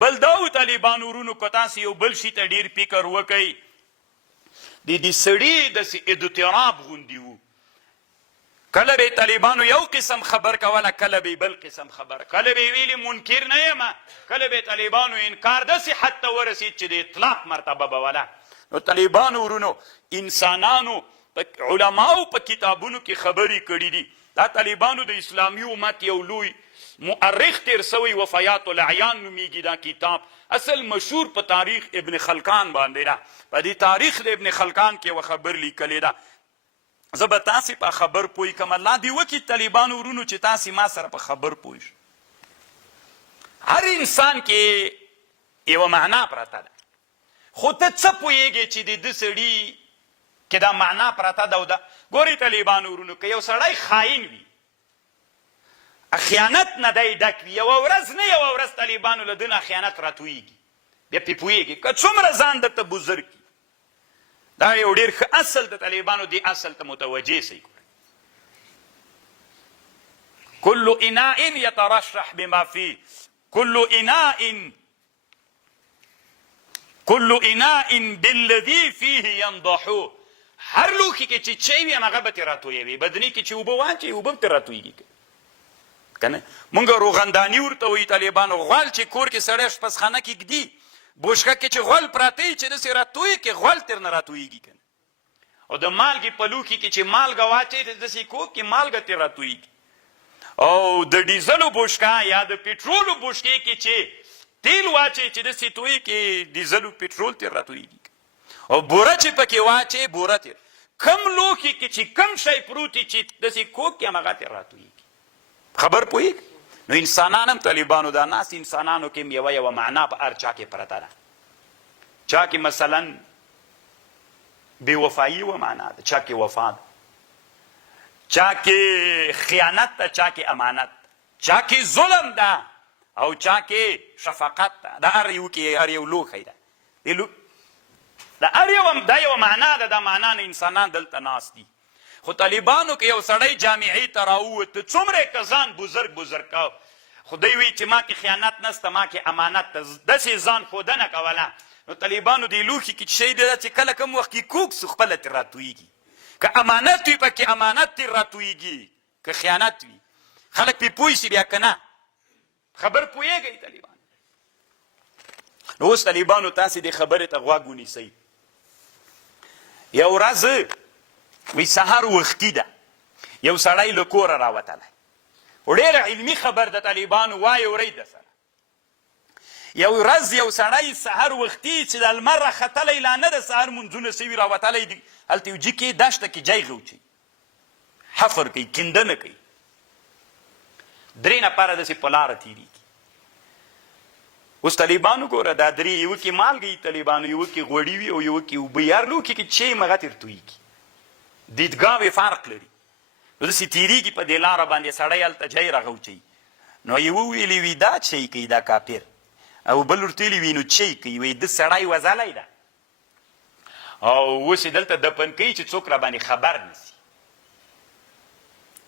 بل دا و طالبانو ورونو که تاسې یو بل شي ته ډېر فکر وکئ د دې سړي داسې اضطراب غوندې و کله به طالبانو یو قسم خبر کوله کله به بل قسم خبر کله به ویلي منکر نه یم کله به طالبانو انکار داسې حد ته ورسېد چې د اطلاق مرتبه به وله نو طالبانو ورونو انسانانو علماو په کتابونو کې خبرې کړي دي دا طالبانو د اسلامي امت یو لوی مؤرخ تیر سوی وفیات الاعیان نومیږي دا کتاب اصل مشهور په تاریخ ابن خلکان باندې ده په دې تاریخ د ابن خلکان کې یوه خبر لیکلې ده زه به تاسې په خبر پوه کړم الله دې وکړي طالبانو ورونو چې تاسې ما سره په خبر پوه شو هر انسان کې یوه معنا پرته ده خو ته څه پوهېږې چې د ده سړي کې دا معنا پرته ده او ده ګورئ طالبانو ورونو که یو سړی خاین وي خیانت نه دی ډک وي یوه ورځ نه یوه ورځ طالبانو له ده نه خیانت راتویږي بیا پرې پوهېږي که څومره ځان درته بزرګ کي دا یو ډېر ښه اصل د طالبانو دې اصل ته متوجه سئ کل اناء یترشح بما فيه کل اناء بالذي فيه ينضحو هر لوښي کې چې چای وي هغه به ترې راتویوي بدني کې چې اوبه واچوي اوبه به ترې راتویږي که نه مونږ روغنداني ورته وایي طالبانو غول چې کور کې سړی شپزخانه کې ږدي بوشکه کې چې غول پراته وي چې داسې راتویي کې غول ترې نه راتویږي که نه او د مالګې په لوښي کې چې مالګه واچوي داسې کوک کې مالګه ترې راتویږي او د ډیزلو بوشکه یا د پټرولو بوشکې کې چې تیل واچوي چې داسې تویي کې ډیزلو پټرول ترې راتویږي او بوره چې پکې واچوي بوره ترې کم لوښي کې چې کم شی پروت وي چې داسې کوک کې هم هغه ترې راتویږي خبر پوهېږي نو انسانان هم طالبانو دا ناست انسانانو کې هم یوه معنا په هر چا کې پرته ده چا کې مثلا بېوفایي یوه معنا ده چا کې وفا ده چا کې خیانت ده چا کې امانت چا کې ظلم ده او چا کې شفقت ده د هر یو کې هر یو لوښی ده د هر یو هم دا یوه معنا ده دا معنا نه انسانان دلته ناست دي خو طالبانو که یو سړی جامعې ته راووته څومره که ځان بزرګ کو خدای وی چې ما کې خیانت نسته ما کې امانت ته داسې ځان ښودنه کوله نو طالبانو دې لوښي کې چې شی دی چې کله کوم وخت کې کوک سو خپله ترې راتویږي که امانت وي پکې امانت ترې راتویږي که خیانت وي خلک پرې پوه شي بیا که نه خبر پوهېږئ طالبان نو اوس طالبانو تاسې دې خبرې ته غوږ ونیسئ یو ورځ وی سهار وختي ده یو سړی له کوره راوتلی ډېره علمي خبر د طالبانو وایي ورئ د سره یو ورځ یو سړی سهار وختي چې د لمر راختلی لا نه د سهار منځونه سوي راوتلی دي هلته یو جي کې دشته کې جای غوچي حفر کوي کیندنه کوي 3 نفره داسې په لاره تېرېږي اوس طالبانو ګوره دا 3 یوه کې مالګه طالبانو یوه کې غوړي وي او یوه کې اوبه هر لوښي کې چې مغه ترې تویږي دیدګاوې فرق لري نو داسې تېرېږي په دې لاره باندې سړی هلته جای راغوچوي نو یوه ویلې وي دا چی کوي دا کافر او بل ورته ویلې وي نو چی کوي وایي ده سړی وځلی ده او اوس یې دلته دفن کوي چې څوک را باندې خبر نسي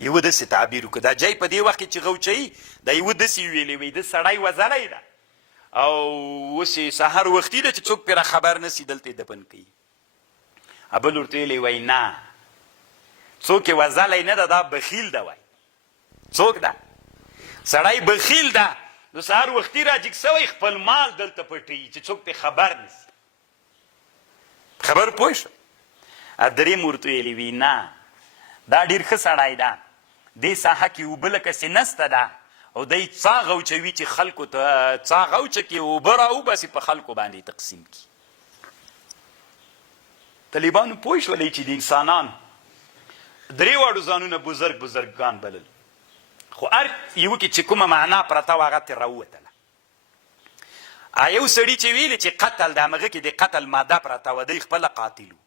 یوه داسې تعبیر وکړه دا جای په دې وخت کې چې غوچوي دا یوه داسې ویلې وایي ده سړی وځلی ده او اوس یې سهار وختي ده چې څوک پرې خبر نسي دلته یې دفن کوي بل ورته ویلې وایي نه څوک یې وځلی نه ده دا بخیل ده وایي څوک ده سړی بخیل ده نو سهار وختي راجګ سوی خپل مال دلته پټوي چې څوک پرې خبر نسي خبر پوه شو درېم ورته ویلې وي نه دا ډېر ښه سړی ده دې ساحه کې اوبه لکسې نسته ده او دی څا غوچوي چې خلکو ته څا غوچه کې اوبه راوباسي په خلکو باندې تقسیم کړي طالبانو پوه شولی چې د انسانان 3 واړو ځانونه بزرګان بلل خو هر یوه کې چې کومه معنا پرته وه هغه ترې راووتله یو سړي چې ویلې چې قتل د همغه کې د قتل ماده پرته وه دی خپله قاتل و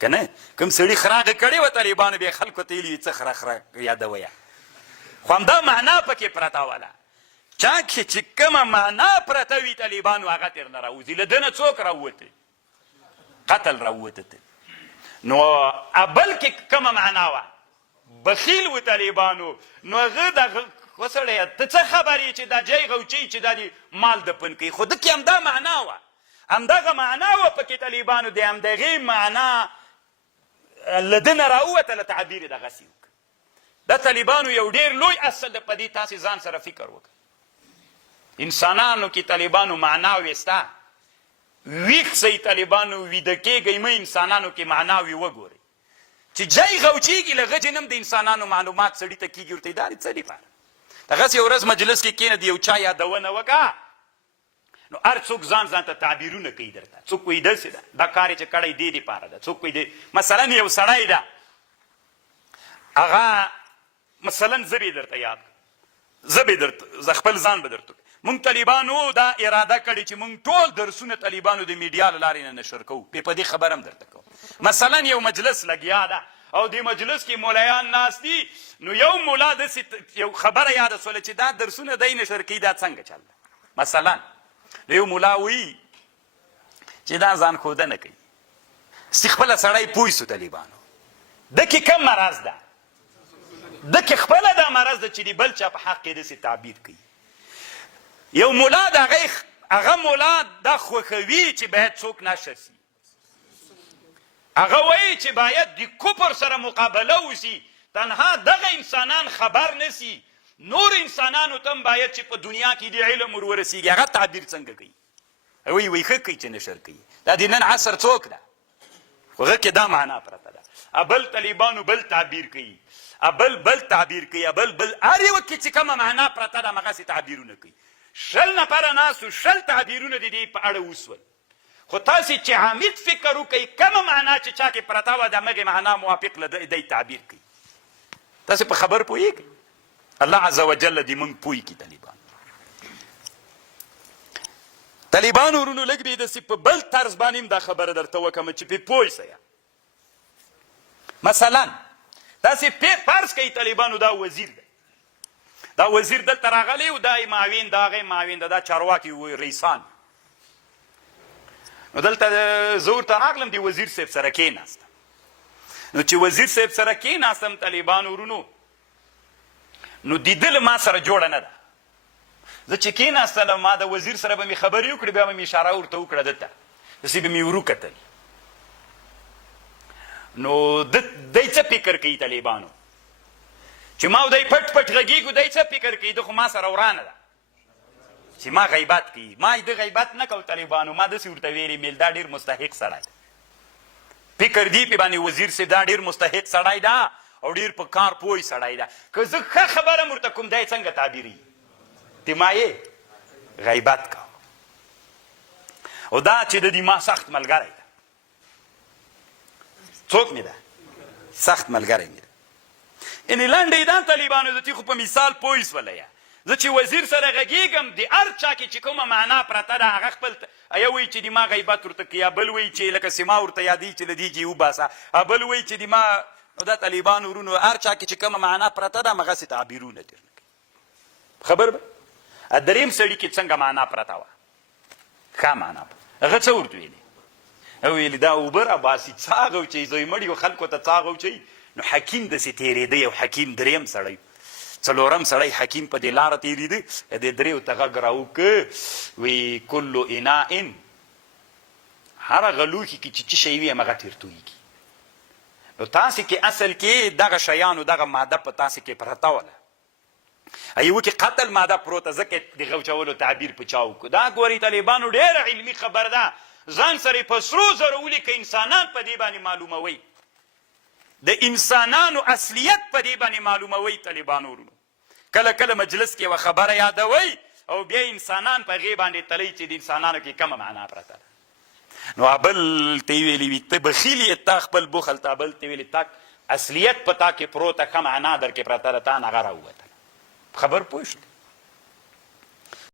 که نه کوم سړي خراغه کړې وه طالبانو بیا خلکو ته ویلي څه خره یادویه خو همدا معنا پکې پرته وله چا کې چې کومه معنا پرته وي طالبانو هغه ترې نه راوځي له ده نه څوک راووته قتل راووته نو بل کې کومه معنا وه بخیل و طالبانو نو هغه د خو سړیه ته څه خبر یې چې دا جای غوچي چې دا د مال دفن کوي خو دکې همدا معنا وه همدغه معنا وه پکې طالبانو د همدغې معنا له ده نه راووتله تعبیر یې دغسې وکړه د طالبانو یو ډېر لوی اصل ده په دې تاسې ځان سره فکر وکړه انسانانو کې طالبانو معناوې سته ویښ سئ طالبانو ویده کېږئ مه انسانانو کې معناوې وګورئ چې جای غوچېږي له غجې نه هم د انسانانو معلومات سړي ته کېږي ورته دا د څه دپاره دغسې یو ورځ مجلس کې کښېنه د یو چا یادونه وکړه نو هر څوک ځان ځان ته تعبیرونه کوي درته څوک وایي داسې ده دا کار یې چې کړی دې دپاره ده څوک وایي مثلا یو سړی ده هغه مثلا زه به یې درته یاد کړم زه خپل ځان به درته مونږ طالبانو دا اراده کړې چې مونږ ټول درسونه طالبانو د میډیا له لارې نه نشر کوو په دې خبر هم درته کوم مثلا یو مجلس لګیا ده او د مجلس کې مولایان ناست دي نو یو مولا داسې یو خبره یاده سوله چې دا درسونه دی نشر کوي دا څنګه چل ده مثلا یو مولا وایي چې دا ځان ښودنه کوي خپله سړی پوه سو طالبانو دکې کم مرض ده دکې خپله دا مرض ده چې د بل چا په حق یې داسې تعبیر کوي یو مولا د هغه مولا دا خوښوي چې باید څوک نشر سي هغه وایي چې باید د کفر سره مقابله وسي تنها دغه انسانان خبر نسی نور انسانانو ته هم باید چې په دنیا کې د علم ور ورسېږي هغه تعبیر څنګه کوي وایي ښه کوي چې نشر کوي دا د نن عصر څوک ده خو هغه کې دا معنا پرته ده بل طالبانو بل تعبیر کوي بل تعبیر کوي بل هر یوه کې چې کومه معنا پرته ده همغسې تعبیرونه کوي 100 نفره ناستو 100 تعبیرونه د دې په اړه وسول خو تاسې چې حمید فکر وکئ کومه معنا چې چا کې پرته وه د همغې معنا موافق له دی تعبیر کوي تاسې په خبر پوهېږئ الله عز وجل دې موږ پوه کړي طالبانو ورونو لږ دې داسې په بل طرز باندې هم دا خبره درته وکړم چې پې پوه سئ مثلا تاسې فرض کوئ طالبانو دا وزیر ده دا وزیر دلته راغلی و دا معاون د هغې معاون ده دا چارواکي و رئیسان نو دلته زه ورته راغلم د وزیر صاحب سره کېناستم نو چې وزیر صاحب سره کېناستم طالبانو ورونو نو دیدل ما سره جوړه نه ده زه چې کېناستلم ما د وزیر سره به مې خبرې وکړې بیا به مې اشاره ورته وکړه ده ته داسې به مې ورو کتل نو دی څه فکر کوي طالبانو چې ما دی پټ پټ غږېږو دی څه فکر کوي ده خو ما سره ورانه ده چې ما غیبت کوي ما د غیبت نه کو طالبانو ما داسې ورته ویلې میل دا ډېر مستحق سړی فکر دی پې باندې وزیر صاحب دا ډېر مستحق سړی ده او ډېر په کار پوه سړی ده که زه ښه خبره م ورته کوم دی څنګه تعبیري د ما یې غیبت کو او دا چې د دې ما سخت ملګری ده څوک مې ده سخت ملګری مې ده یعنې لنډې دا طالبانو د خو په مثال پوه سوله زه چې وزیر سره غږېږم د هر چا کې چې کومه معنا پرته ده هغه خپل یو وایي چې د ما غیبت ورته کوي بل وایي چې لکه سما ورته یادوي چې له دې کې وباسه بل وایي چې د ما نو دا طالبانو ورونو هر چا کې چې کومه معنا پرته ده همغسې تعبیرونه درنه کوي خبر به درېیم سړي کې څنګه معنا پرته وه ښه معنا هغه څه ورته ویلې ویلې دا اوبه راباسي څاغ وچوي زوی مړي و خلکو ته څاغ وچوي نو حکیم داسې تېرېده یو حکیم درېیم سړی څلورم سړی حکیم په دې لاره تېرېده د دریو ته غږ راوکړه وی کلو اناء هر هغه لوښي کې چې څه شی وي همغه تېرتویږي نو تاسې کې اصل کې دغه شیانو دغه ماده په تاسې کې پرته وله یوه کې قتل ماده پروته ځکه د غوچولو تعبیر په چا وکړو دا ګورئ طالبانو ډېره علمي خبر ده ځان سره په سرو زرو ولیکئ انسانان په دې باندې معلوموئ د انسانانو اصلیت په دې باندې معلوموئ طالبانو ورونو کله کله مجلس کې یوه خبره یادوئ او بیا انسانان په هغې باندې تلئ چې د انسانانو کې کمه معنا پرته ده نو بل ته یې ویلي وي ته بخیل یې تا خپل بخل ته بل ته ویلي تا اصلیت په تا کې پروته ښه معنا در کې پرته ده تا نه هغه راووتله خبر پوه شو